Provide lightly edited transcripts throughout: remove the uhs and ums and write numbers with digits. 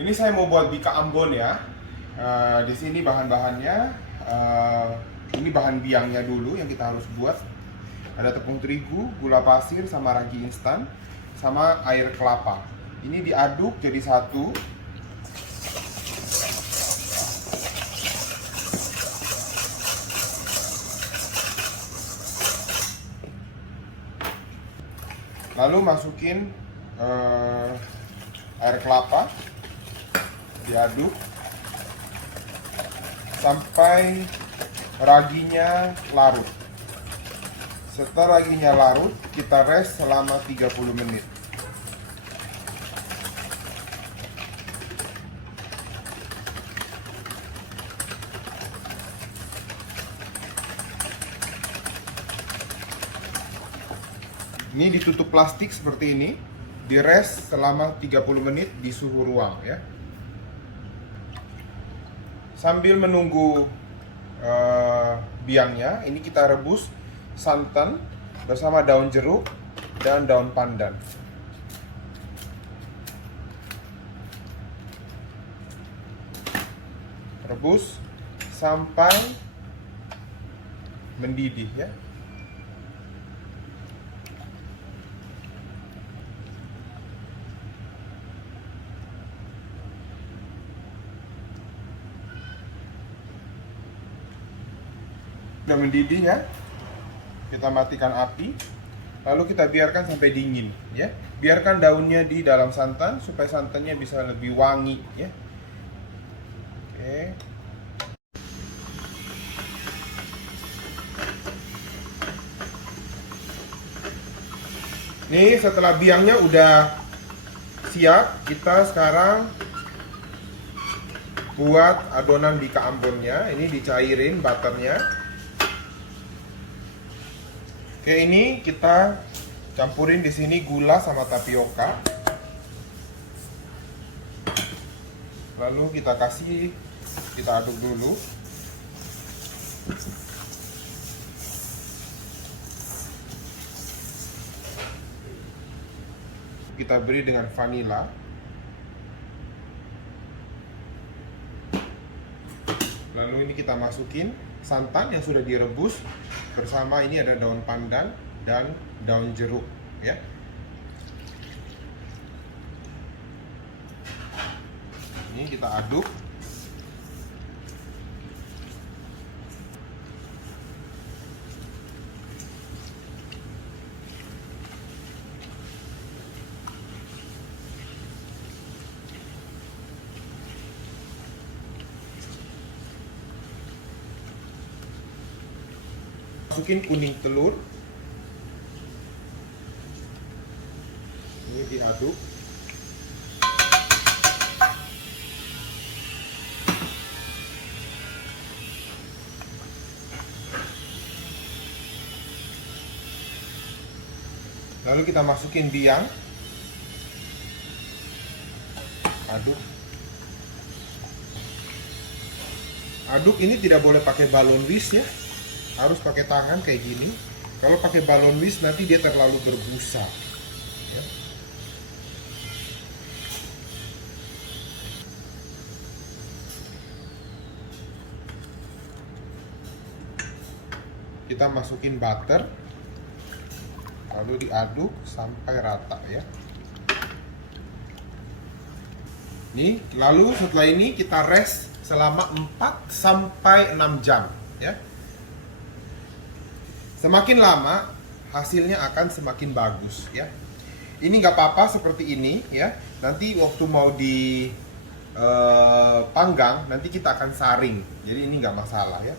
Ini saya mau buat bika Ambon ya. Di sini bahan-bahannya, ini bahan biangnya dulu yang kita harus buat. Ada tepung terigu, gula pasir, sama ragi instan, sama air kelapa. Ini diaduk jadi satu. Lalu masukin air kelapa, diaduk sampai raginya larut. Setelah raginya larut, kita rest selama 30 menit. Ini ditutup plastik seperti ini, di rest selama 30 menit di suhu ruang ya. Sambil menunggu biangnya, ini kita rebus santan bersama daun jeruk dan daun pandan. Rebus sampai mendidih ya. Sudah mendidih ya, kita matikan api, lalu kita biarkan sampai dingin ya. Biarkan daunnya di dalam santan supaya santannya bisa lebih wangi ya. Oke. Nih setelah biangnya udah siap, kita sekarang buat adonan bika Ambonnya. Ini dicairin butternya. Oke, ini kita campurin di sini gula sama tapioka. Lalu kita aduk dulu. Kita beri dengan vanila. Lalu ini kita masukin santan yang sudah direbus bersama, ini ada daun pandan dan daun jeruk ya. Ini kita aduk. Masukin kuning telur. Ini diaduk. Lalu kita masukin biang. Aduk. Aduk ini tidak boleh pakai balon whisk ya. Harus pakai tangan kayak gini. Kalau pakai balon whisk nanti dia terlalu berbusa ya. Kita masukin butter, lalu diaduk sampai rata ya. Nih, lalu setelah ini kita rest selama 4 sampai 6 jam ya. Semakin lama hasilnya akan semakin bagus ya. Ini nggak apa-apa seperti ini ya. Nanti waktu mau dipanggang nanti kita akan saring. Jadi ini nggak masalah ya.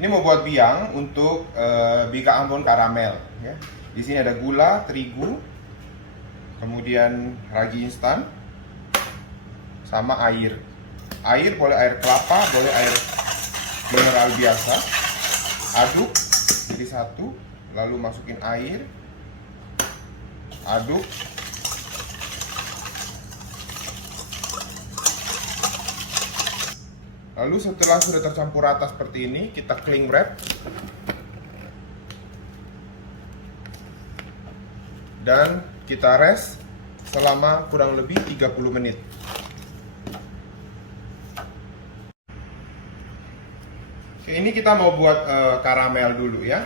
Ini mau buat biang untuk bika Ambon karamel ya. Di sini ada gula, terigu, kemudian ragi instan, sama air. Air boleh air kelapa, boleh air mineral biasa. Aduk jadi satu, lalu masukin air, aduk. Lalu setelah sudah tercampur rata seperti ini, kita cling wrap dan kita rest selama kurang lebih 30 menit. Oke, ini kita mau buat karamel dulu ya.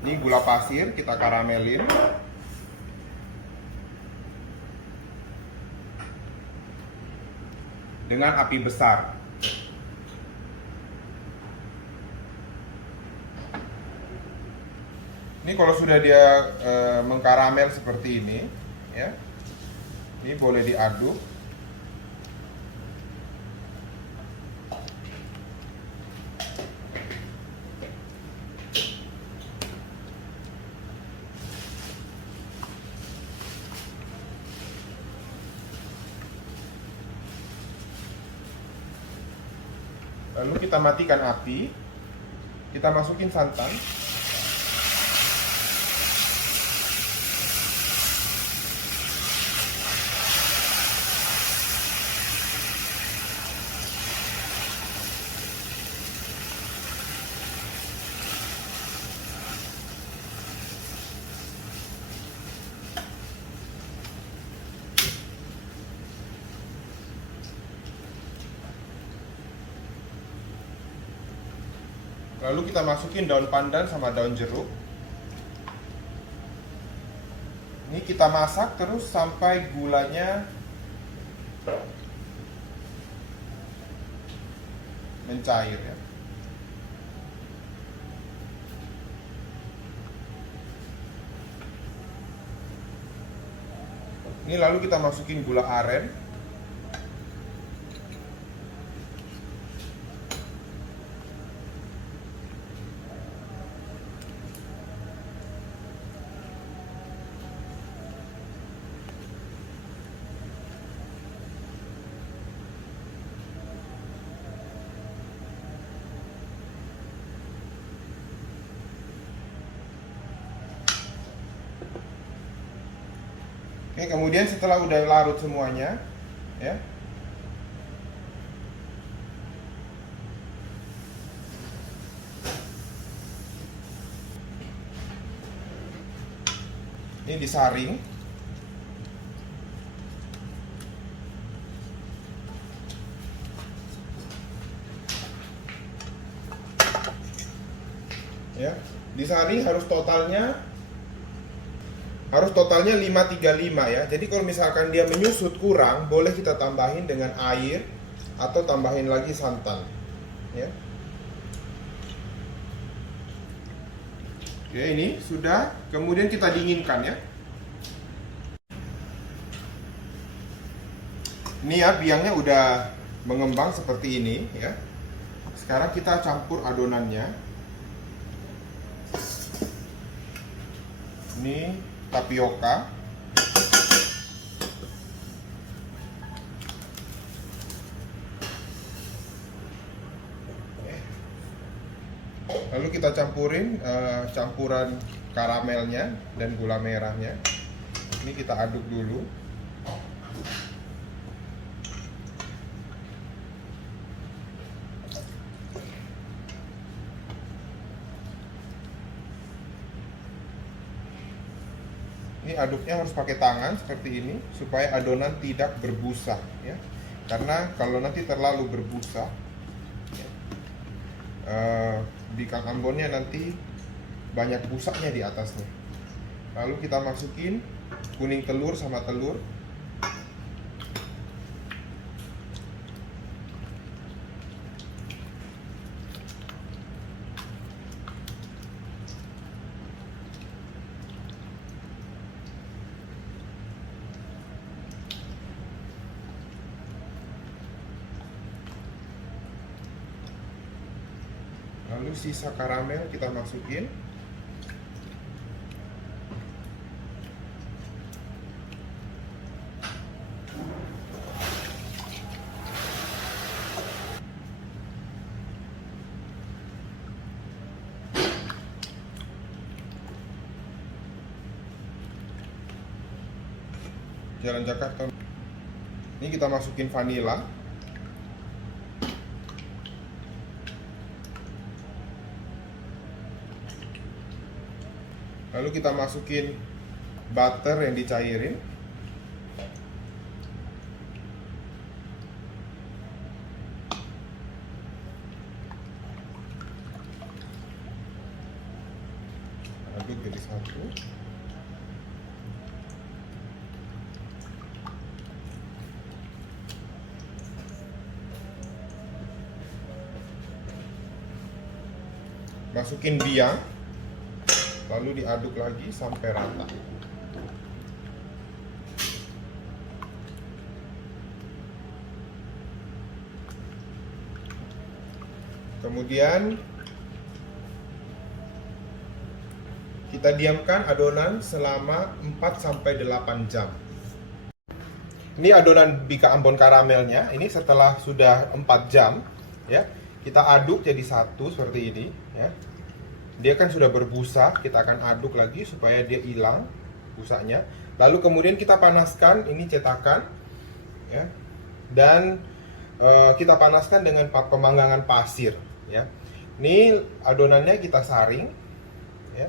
Ini gula pasir kita karamelin. Dengan api besar. Ini kalau sudah dia mengkaramel seperti ini, ya, ini boleh diaduk. Lalu kita matikan api, kita masukin santan. Lalu kita masukin daun pandan sama daun jeruk. Ini kita masak terus sampai gulanya mencair ya. Ini lalu kita masukin gula aren. Oke, kemudian setelah udah larut semuanya, ya, ini disaring. Ya, disaring harus totalnya 535 ya. Jadi kalau misalkan dia menyusut kurang, boleh kita tambahin dengan air atau tambahin lagi santan. Ya. Oke, ini sudah. Kemudian kita dinginkan ya. Ini ya, biangnya udah mengembang seperti ini ya. Sekarang kita campur adonannya. Ini tapioka. Lalu kita campurin campuran karamelnya dan gula merahnya. Ini kita aduk dulu. Ini aduknya harus pakai tangan seperti ini supaya adonan tidak berbusa ya. Karena kalau nanti terlalu berbusa ya, di kang ambonnya nanti banyak busanya di atasnya. Lalu kita masukin kuning telur sama telur. Lalu sisa karamel kita masukin. Jalan Jakarta. Ini kita masukin vanila. Lalu kita masukin butter yang dicairin. Aduk jadi satu. Masukin biang, lalu diaduk lagi sampai rata. Kemudian kita diamkan adonan selama 4-8 jam. Ini adonan bika Ambon karamelnya. Ini setelah sudah 4 jam, ya. Kita aduk jadi satu seperti ini, ya. Dia kan sudah berbusa, kita akan aduk lagi supaya dia hilang busanya. Lalu kemudian kita panaskan ini cetakan, ya. Dan kita panaskan dengan pemanggangan pasir, ya. Ini adonannya kita saring, ya.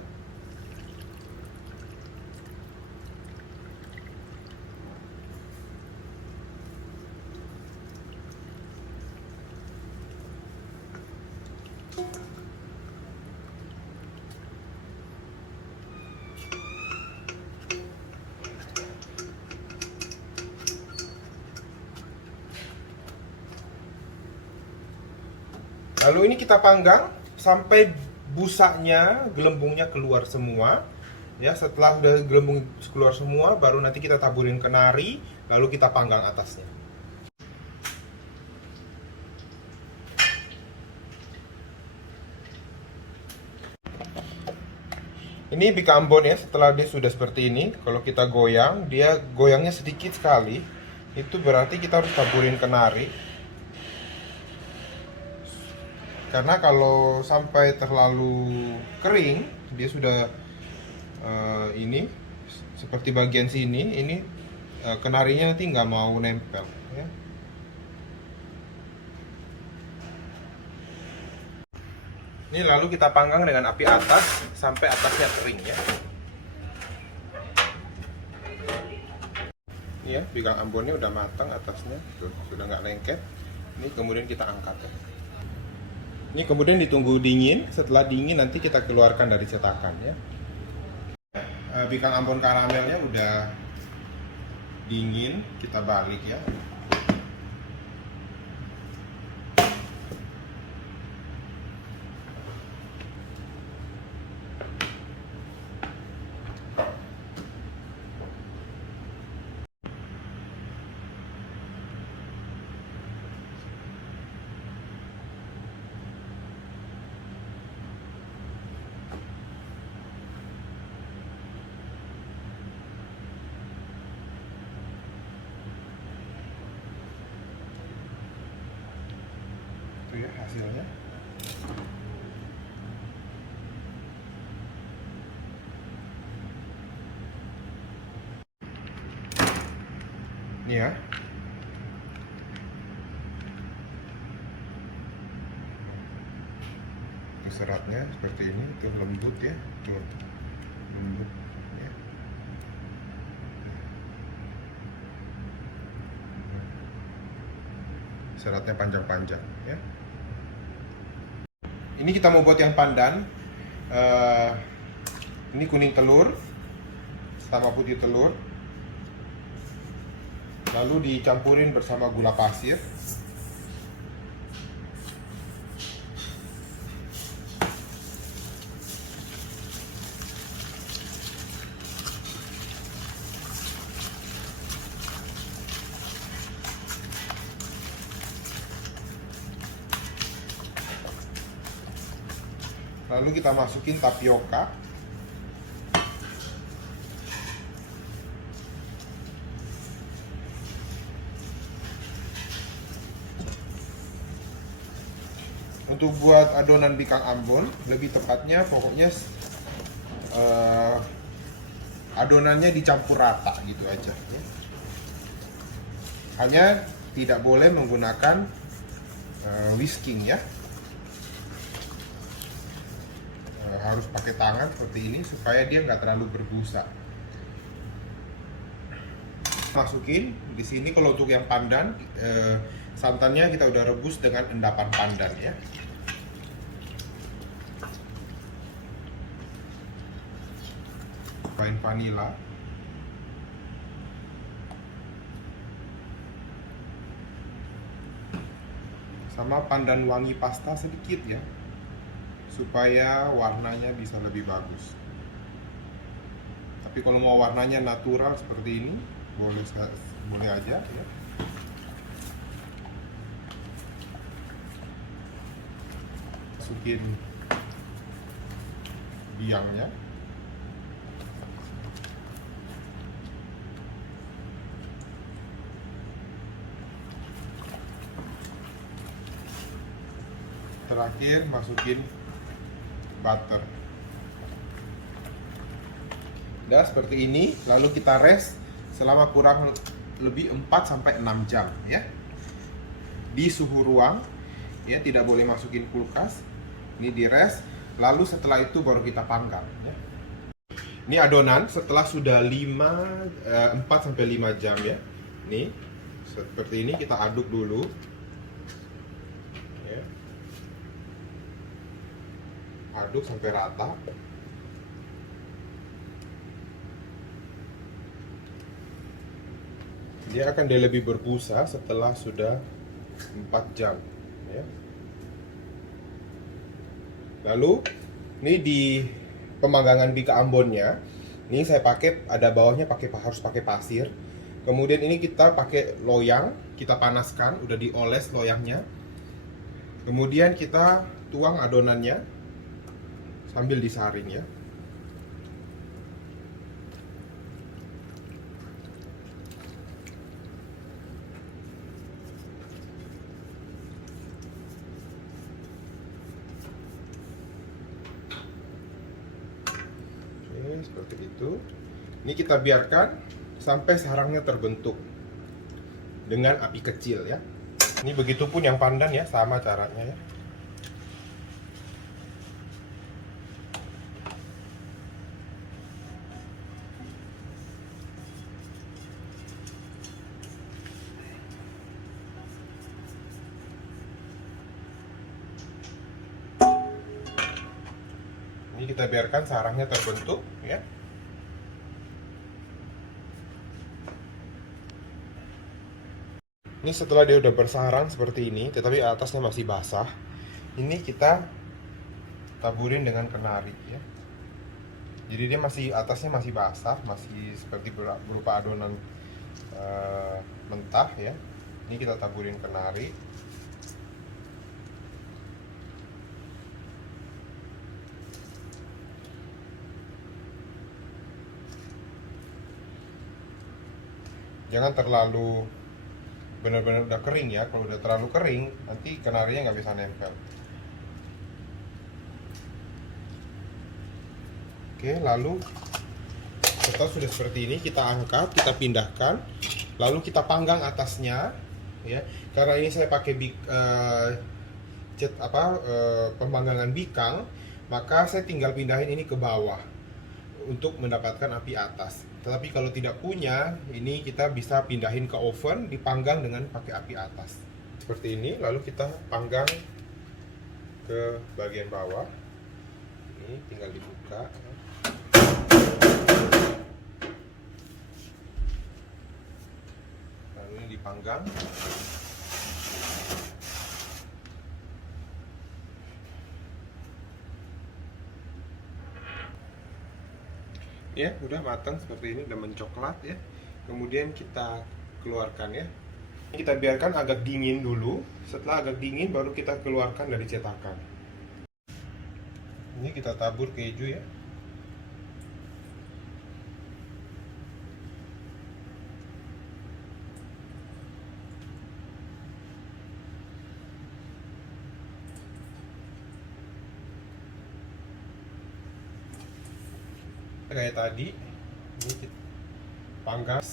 Lalu ini kita panggang sampai busanya, gelembungnya keluar semua. Ya, setelah udah gelembung keluar semua, baru nanti kita taburin kenari, lalu kita panggang atasnya. Ini bika Ambon ya, setelah dia sudah seperti ini, kalau kita goyang, dia goyangnya sedikit sekali. Itu berarti kita harus taburin kenari. Karena kalau sampai terlalu kering, dia sudah ini seperti bagian sini, ini kenarinya nanti nggak mau nempel, ya. Ini lalu kita panggang dengan api atas sampai atasnya kering, ya. Ini ya, bika Ambonnya udah matang atasnya, tuh, sudah nggak lengket. Ini kemudian kita angkat, ya. Ini kemudian ditunggu dingin. Setelah dingin nanti kita keluarkan dari cetakan, ya. Bika Ambon karamelnya udah dingin, kita balik, ya. Itu ya hasilnya. Ini ya. Itu seratnya seperti ini, itu lembut ya, tuh lembut ya. Seratnya panjang-panjang ya. Ini kita mau buat yang pandan. Ini kuning telur sama putih telur, lalu dicampurin bersama gula pasir. Lalu kita masukin tapioka. Untuk buat adonan bika Ambon, lebih tepatnya pokoknya adonannya dicampur rata gitu aja. Hanya tidak boleh menggunakan whisking ya. Harus pakai tangan seperti ini supaya dia nggak terlalu berbusa. Masukin di sini. Kalau untuk yang pandan, santannya kita udah rebus dengan endapan pandan ya. Main vanila. Sama pandan wangi pasta sedikit ya, supaya warnanya bisa lebih bagus. Tapi kalau mau warnanya natural seperti ini, boleh aja ya. Masukin biangnya. Terakhir masukin butter. Udah seperti ini, lalu kita rest selama kurang lebih 4-6 jam ya. Di suhu ruang ya, tidak boleh masukin kulkas. Ini di rest, lalu setelah itu baru kita panggang ya. Ini adonan setelah sudah 4-5 jam ya. Nih, seperti ini kita aduk dulu. Ya. Aduk sampai rata. Dia akan lebih berbusa setelah sudah 4 jam ya. Lalu ini di pemanggangan bika ambonnya, ini saya pakai ada bawahnya harus pakai pasir. Kemudian ini kita pakai loyang, kita panaskan, udah dioles loyangnya. Kemudian kita tuang adonannya sambil disaring ya. Seperti itu. Ini kita biarkan sampai sarangnya terbentuk dengan api kecil ya. Ini begitupun yang pandan ya, sama caranya ya. Ini kita biarkan sarangnya terbentuk ya. Ini setelah dia udah bersarang seperti ini, tetapi atasnya masih basah, ini kita taburin dengan kenari ya. Jadi dia atasnya masih basah, masih seperti berupa adonan mentah ya. Ini kita taburin kenari. Jangan terlalu benar-benar udah kering ya. Kalau udah terlalu kering, nanti kenarinya nggak bisa nempel. Oke, lalu setelah sudah seperti ini, kita angkat, kita pindahkan, lalu kita panggang atasnya ya. Karena ini saya pakai pemanggangan bikang, maka saya tinggal pindahin ini ke bawah untuk mendapatkan api atas. Tetapi kalau tidak punya, ini kita bisa pindahin ke oven, dipanggang dengan pakai api atas. Seperti ini, lalu kita panggang ke bagian bawah. Ini tinggal dibuka. Lalu ini dipanggang. Ya, udah matang seperti ini, udah mencoklat ya. Kemudian kita keluarkan ya. Kita biarkan agak dingin dulu. Setelah agak dingin baru kita keluarkan dari cetakan. Ini kita tabur keju ya. Kayak tadi, ini kita panggang.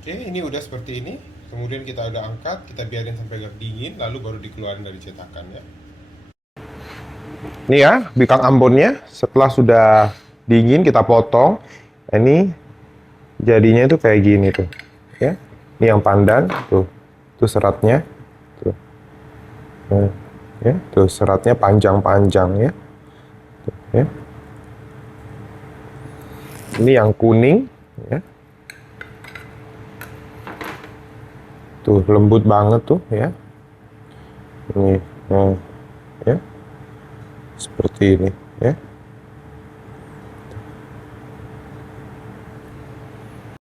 Oke, ini udah seperti ini. Kemudian kita udah angkat, kita biarin sampai agak dingin, lalu baru dikeluarin dari cetakan ya. Ini ya, bikang Ambonnya. Setelah sudah dingin, kita potong. Ini jadinya itu kayak gini tuh, ya. Ini yang pandan, tuh seratnya, tuh, ya, tuh seratnya panjang-panjang ya. Tuh, ya. Ini yang kuning, ya. Tuh lembut banget tuh ya. Ini, ya, seperti ini ya.